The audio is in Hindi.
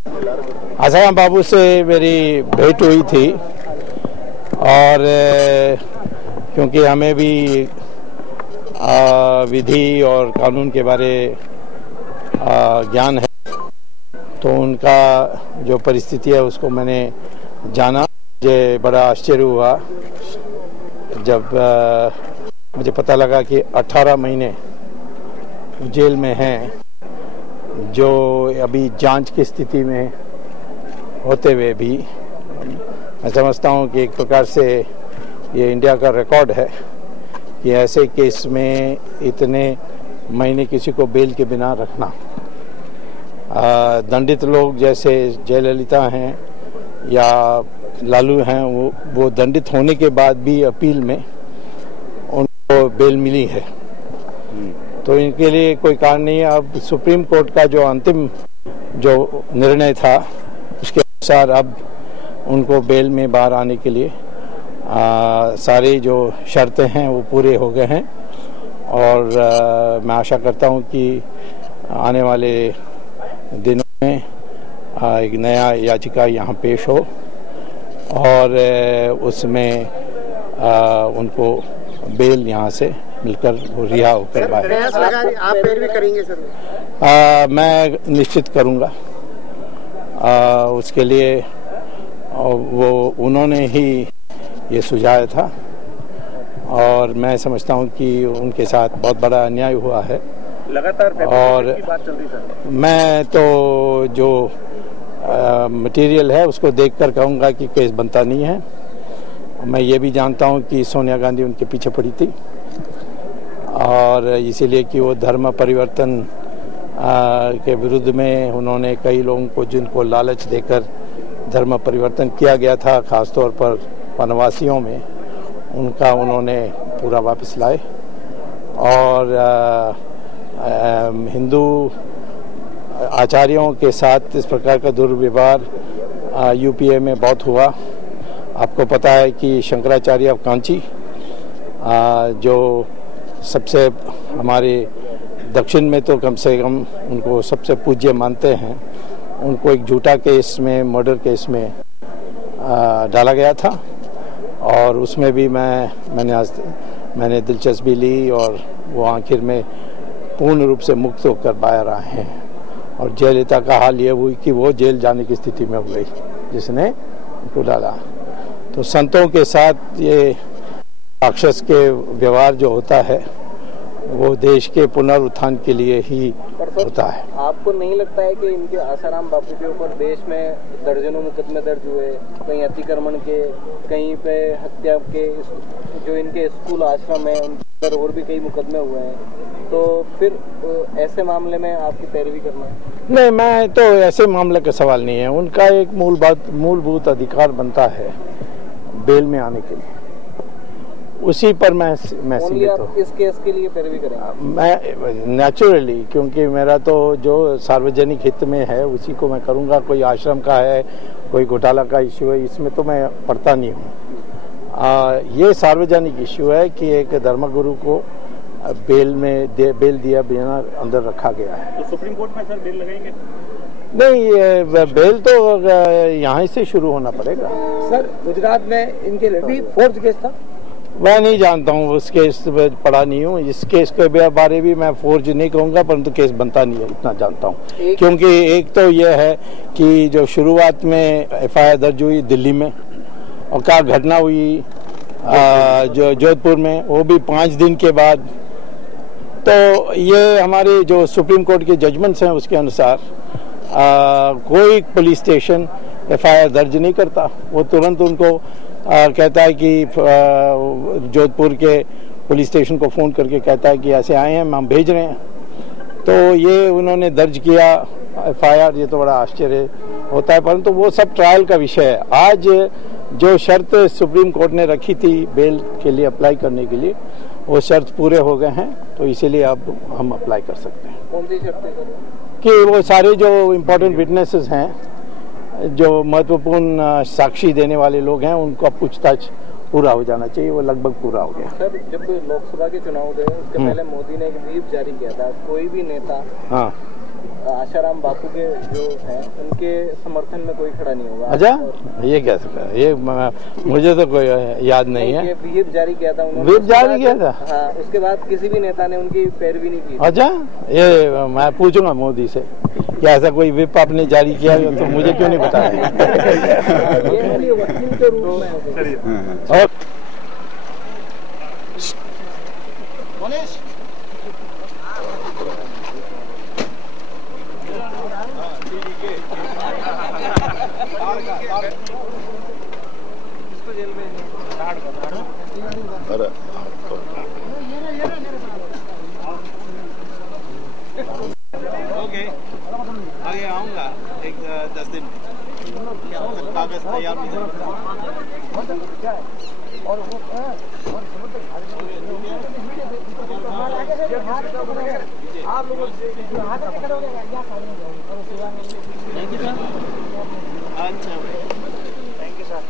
आसाराम बाबू से मेरी भेंट हुई थी और क्योंकि हमें भी विधि और कानून के बारे ज्ञान है, तो उनका जो परिस्थिति है उसको मैंने जाना। मुझे बड़ा आश्चर्य हुआ जब मुझे पता लगा कि 18 महीने जेल में हैं, जो अभी जांच की स्थिति में होते हुए भी मैं समझता हूँ कि एक प्रकार से ये इंडिया का रिकॉर्ड है कि ऐसे केस में इतने महीने किसी को बेल के बिना रखना। दंडित लोग जैसे जयललिता हैं या लालू हैं, वो दंडित होने के बाद भी अपील में उनको बेल मिली है, तो इनके लिए कोई कारण नहीं है। अब सुप्रीम कोर्ट का जो अंतिम जो निर्णय था उसके अनुसार अब उनको बेल में बाहर आने के लिए सारी जो शर्तें हैं वो पूरे हो गए हैं और मैं आशा करता हूं कि आने वाले दिनों में एक नया याचिका यहाँ पेश हो और उसमें उनको बेल यहाँ से मिलकर वो रिहा होकर बाहर। आप पैरवी करेंगे सर? मैं निश्चित करूँगा। उसके लिए वो उन्होंने ही ये सुझाया था और मैं समझता हूँ कि उनके साथ बहुत बड़ा अन्याय हुआ है। लगातार और की बात चल रही सर, मैं तो जो मटेरियल है उसको देखकर कहूँगा कि केस बनता नहीं है। मैं ये भी जानता हूँ कि सोनिया गांधी उनके पीछे पड़ी थी और इसीलिए कि वो धर्म परिवर्तन के विरुद्ध में उन्होंने कई लोगों को, जिनको लालच देकर धर्म परिवर्तन किया गया था, खासतौर पर वनवासियों में, उनका उन्होंने पूरा वापस लाए। और हिंदू आचार्यों के साथ इस प्रकार का दुर्व्यवहार यूपीए में बहुत हुआ। आपको पता है कि शंकराचार्य ऑफ कांची, जो सबसे हमारे दक्षिण में तो कम से कम उनको सबसे पूज्य मानते हैं, उनको एक झूठा केस में, मर्डर केस में डाला गया था और उसमें भी मैंने दिलचस्पी ली और वो आखिर में पूर्ण रूप से मुक्त होकर बाहर आए हैं। और जयललिता का हाल ये हुई कि वो जेल जाने की स्थिति में हो गई जिसने उनको डाला। तो संतों के साथ ये राक्षस के व्यवहार जो होता है वो देश के पुनरुत्थान के लिए ही होता है। आपको नहीं लगता है कि इनके आसाराम बापू के ऊपर देश में दर्जनों मुकदमे दर्ज हुए, कहीं अतिक्रमण के, कहीं पे हत्या के, जो इनके स्कूल आश्रम है उन पर और भी कई मुकदमे हुए हैं, तो फिर ऐसे मामले में आपकी पैरवी करना है? नहीं, मैं तो ऐसे मामले का सवाल नहीं है। उनका एक मूलभूत अधिकार बनता है बेल में आने के लिए, उसी पर मैं सीमित हूँ। इस केस के लिए पैरवी करेंगे? मैं नेचुरली, क्योंकि मेरा तो जो सार्वजनिक हित में है उसी को मैं करूँगा। कोई आश्रम का है, कोई घोटाला का इश्यू है, इसमें तो मैं पढ़ता नहीं हूँ। ये सार्वजनिक इश्यू है कि एक धर्मगुरु को बेल दिया बिना अंदर रखा गया है। तो सुप्रीम कोर्ट में सर बेल लगाएंगे? नहीं, ये बेल तो यहाँ से शुरू होना पड़ेगा। सर, गुजरात में इनके भी फोर्ज केस था? मैं नहीं जानता हूँ, उस केस में पढ़ा नहीं हूँ। इस केस के बारे भी मैं फोर्ज नहीं कहूँगा, परंतु केस बनता नहीं है, इतना जानता हूँ। क्योंकि एक तो यह है कि जो शुरुआत में एफआईआर दर्ज हुई दिल्ली में और क्या घटना हुई जो जोधपुर में, वो भी 5 दिन के बाद। तो ये हमारे जो सुप्रीम कोर्ट के जजमेंट्स हैं उसके अनुसार कोई पुलिस स्टेशन एफआईआर दर्ज नहीं करता। वो तुरंत उनको कहता है कि जोधपुर के पुलिस स्टेशन को फ़ोन करके कहता है कि ऐसे आए हैं, हम भेज रहे हैं। तो ये उन्होंने दर्ज किया एफआईआर, ये तो बड़ा आश्चर्य होता है, परंतु वो सब ट्रायल का विषय है। आज जो शर्त सुप्रीम कोर्ट ने रखी थी बेल के लिए अप्लाई करने के लिए, वो शर्त पूरे हो गए हैं, तो इसीलिए अब हम अप्लाई कर सकते हैं। कौन सी शर्तें? कि वो सारे जो इम्पोर्टेंट विटनेसेस हैं, जो महत्वपूर्ण साक्षी देने वाले लोग हैं, उनका पूछताछ पूरा हो जाना चाहिए। वो लगभग पूरा हो गया। सर, जब लोकसभा के चुनाव थे उसके पहले मोदी ने एक व्हीप जारी किया था, कोई भी नेता आशाराम बापू के जो हैं उनके समर्थन में कोई खड़ा नहीं होगा। अच्छा, ये क्या सकता है, ये मुझे तो कोई याद नहीं है। व्हिप जारी किया था उन्होंने। व्हिप जारी किया था? हाँ, उसके बाद किसी भी नेता ने उनकी पैरवी नहीं की। अच्छा, ये मैं पूछूंगा मोदी से क्या ऐसा कोई व्हिप आपने जारी किया है तो मुझे क्यों नहीं बताया। ये वकील के रूप में। और ओके, आगे आऊँगा एक 10 दिन। कागज तैयार नहीं है। आप लोग थैंक यू सर। अच्छा, थैंक यू सर।